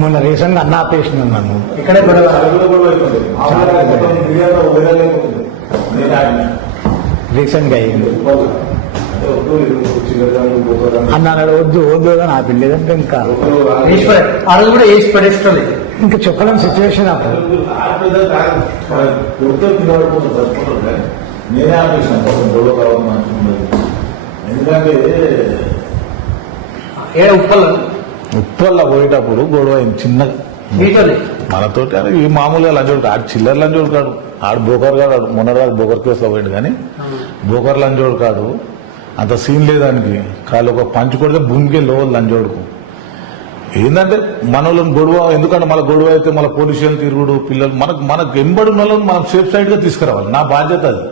మొన్న రీసెంట్ గా అన్న ఆపేసింది నన్ను ఇక్కడే రీసెంట్ గా అయ్యింది. అన్నాడు వద్దు వద్దు అని ఆపిలేదంటే ఇంకా ఆ రోజు కూడా వేసి పడేస్తుంది. ఇంకా చెప్పలేని సిచ్యువేషన్ అప్పుడు. నేనే ఆపేసాను గొడవ కావాలి మంచిగా, ఎందుకంటే ఉప్పల్లో పోయేటప్పుడు గొడవ అయింది చిన్నగా మనతోటి. అని ఈ మామూలుగా లంచోడు ఆడు చిల్లర లంచోడు కాడు, ఆడు బోకర్ కాడు. ఆడు మొన్నటిదాకా బోకర్ కేసులో పోయిండు కానీ బోకర్ లంచోడు కాడు. అంత సీన్ లేదానికి కాళ్ళు ఒక పంచి కొడితే భూమికి లోవలు లంచోడుకు. ఏంటంటే మన వాళ్ళని గొడవ, ఎందుకంటే మన గొడవ అయితే మన పోలీసులు తిరుగుడు పిల్లలు మనకు ఎంబడి ఉన్న వాళ్ళని మనం సేఫ్ సైడ్ గా తీసుకురావాలి. నా బాధ్యత అది.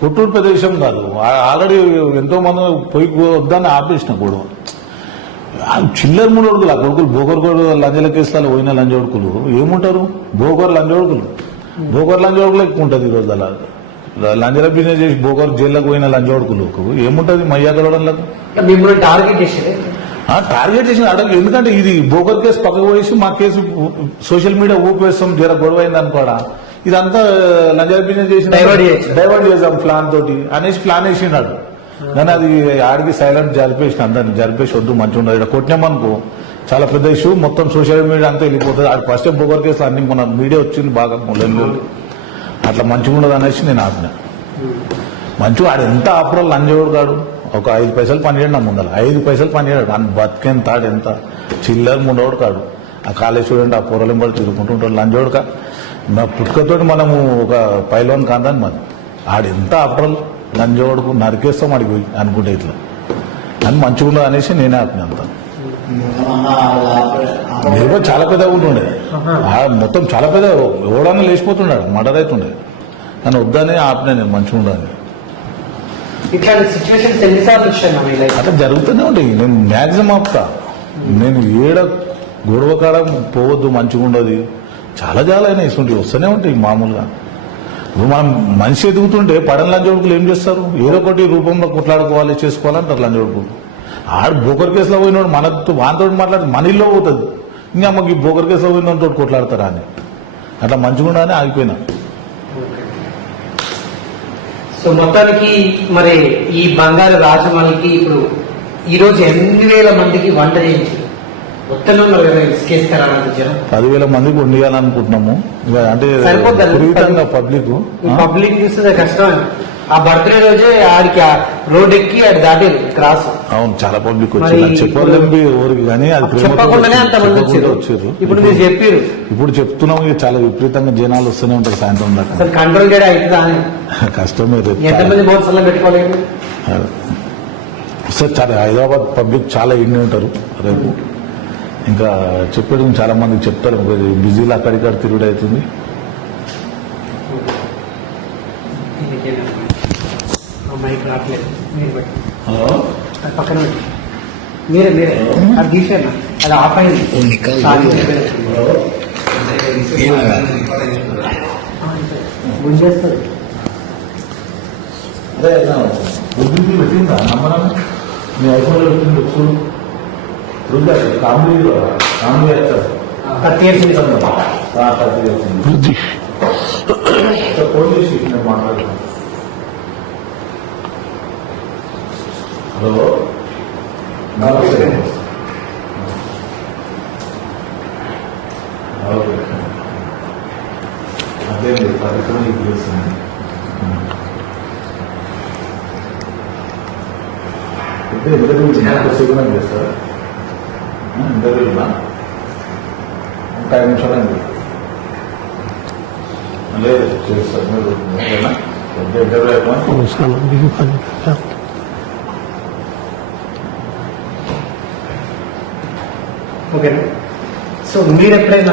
పుట్టూరు ప్రదేశం కాదు. ఆల్రెడీ ఎంతో మంది పోయి వద్దని ఆపేసిన గొడవ. చిల్లర మునోడుకులు ఆ కొడుకులు బోకర్ లంజల కేసులలో పోయిన లంజోడుకులు ఏముంటారు? బోకర్ లంజోడుకులు ఎక్కువ ఉంటుంది ఈరోజు. అలా లంజల బిజినెస్ చేసి బోకర్ జైల్లోకి పోయిన లంజోడుకులకు ఏముంటుంది? మయ్యా కలవడంలకు టార్గెట్ చేసిన అడగ. ఎందుకంటే ఇది బోకర్ కేసు పక్కకు పోయేసి మా కేసు సోషల్ మీడియా ఊపేస్తాం, జర గొడవ అయింది అనుకోడా. ఇదంతా లంజల బిజినెస్ చేసి డైవర్ట్ చేద్దాం ప్లాన్ తోటి అనేసి ప్లాన్ వేసినాడు. కానీ అది ఆడికి సైలెంట్ జరిపేసిన, అందరిని జరిపేసి వద్దు మంచిగా ఉండదు. ఇక్కడ కొట్టినామనుకో చాలా పెద్ద ఇష్యూ, మొత్తం సోషల్ మీడియా అంతా వెళ్ళిపోతుంది. ఆడు ఫస్ట్ బోకర్ కేసు అన్ని మన మీడియా వచ్చింది బాగా ముళ్ళలు, అట్లా మంచిగా ఉండదు అనేసి నేను ఆపిన. మంచిగా ఆడు ఎంత ఆపరో లంజోడు కాడు. ఒక 5 పైసలు పనిచేయడు నా ముందర, 5 పైసలు పనిచేయడు. అని బతికేంత తాడు ఎంత చిల్లర ముండోడు కాడు. ఆ కాలేజ్ స్టూడెంట్ ఆ పొరలింబడి తిరుగుకుంటూ ఉంటాడు లంజోడు కా. నా పుట్టుకతోటి మనము ఒక పైలోన్ కాదని మరి ఆడు ఎంత ఆపరల్ లంజోడుకు నరికేస్తాం అడిగి పోయి అనుకుంటే ఇట్లా అని మంచిగా ఉండదు అనేసి నేనే ఆపిన. అంత లేబర్ చాలా పెద్దగా ఉంటుండే, మొత్తం చాలా పెద్ద ఎవడన్నా లేచిపోతున్నాడు, మర్డర్ అవుతుండే. కానీ వద్దని ఆపిన నేను మంచిగా ఉండదని. అట్లా జరుగుతూనే ఉంటాయి. నేను మ్యాక్సిమం ఆపుతా. నేను ఏడ గొడవ కాడ పోవద్దు మంచిగా ఉండదు. చాలా అయినా ఇస్తుంటే వస్తూనే ఉంటాయి మామూలుగా. ఇప్పుడు మనం మనిషి ఎదుగుతుంటే పడని లంచోడుకులు ఏం చేస్తారు? ఏదో ఒకటి రూపంలో కొట్లాడుకోవాలి చేసుకోవాలంటారు లంచోడుకులు. ఆడు బోకర్ కేసులో పోయినోడు మనతో వానితో మాట్లాడి మన ఇల్లో పోతుంది. ఇంకా మాకు ఈ బోకర్ కేసులో పోయినోడితో కొట్లాడతారా అని అట్లా మంచిగా ఉండని ఆగిపోయినా. సో మొత్తానికి మరి ఈ బంగారు రాజమణికి ఇప్పుడు ఈరోజు 8,000 మందికి వంట చేయించి మొత్తంలో 10,000 మందికి వండియాలనుకుంటున్నాము. అంటే పబ్లిక్ చూస్తే కష్టం. ఆ బర్త్డే రోజే ఆడికి రోడ్ ఎక్కి ఆడి దాటేది క్రాస్. అవును, చాలా పబ్లిక్ వచ్చారు. చెప్పలేండి ఎవరికి, కానీ అది చెప్పకుండానే అంతమంది వచ్చారు. ఇప్పుడు మీరు చెప్పారు, ఇప్పుడు చెప్తున్నాం. చాలా విపరీతంగా జనాలు వస్తూనే ఉంటారు సాయంత్రం దాకా. అసలు కంట్రోల్ చేయడం అవుతుందా అని కష్టమే. ఎంతమంది బోర్సల్లో పెట్టుకోలేదు సార్. చాలా హైదరాబాద్ పబ్లిక్ చాలా ఇండి ఉంటారు రేపు. ఇంకా చెప్పడం చాలా మందికి చెప్తారు. బిజీలో అక్కడిక్కడ తిరుగుడు అవుతుంది. పక్కన మీరే అది తీసేనా, అది ఆఫ్ అయింది. గుంజేస్తుంది. అదే పెట్టిందా నమ్మరం మీ ఐఫోన్లో పెట్టింది చూడు. కామెడీ ఫోన్ చేసి నేను మాట్లాడుతున్నాను. హలో, నమస్తే. అదే పరిశ్రమ చేస్తుంది. అంటే ఇంటర్వ్యూ శిబిరం చేస్తారా? ఇంటర్వ్యూనా 5 నిమిషాలండి. లేదు చేస్తారు మీరు. ఇంటర్వ్యూ అయిపోయి ఓకేనా? సో మీరు ఎప్పుడైనా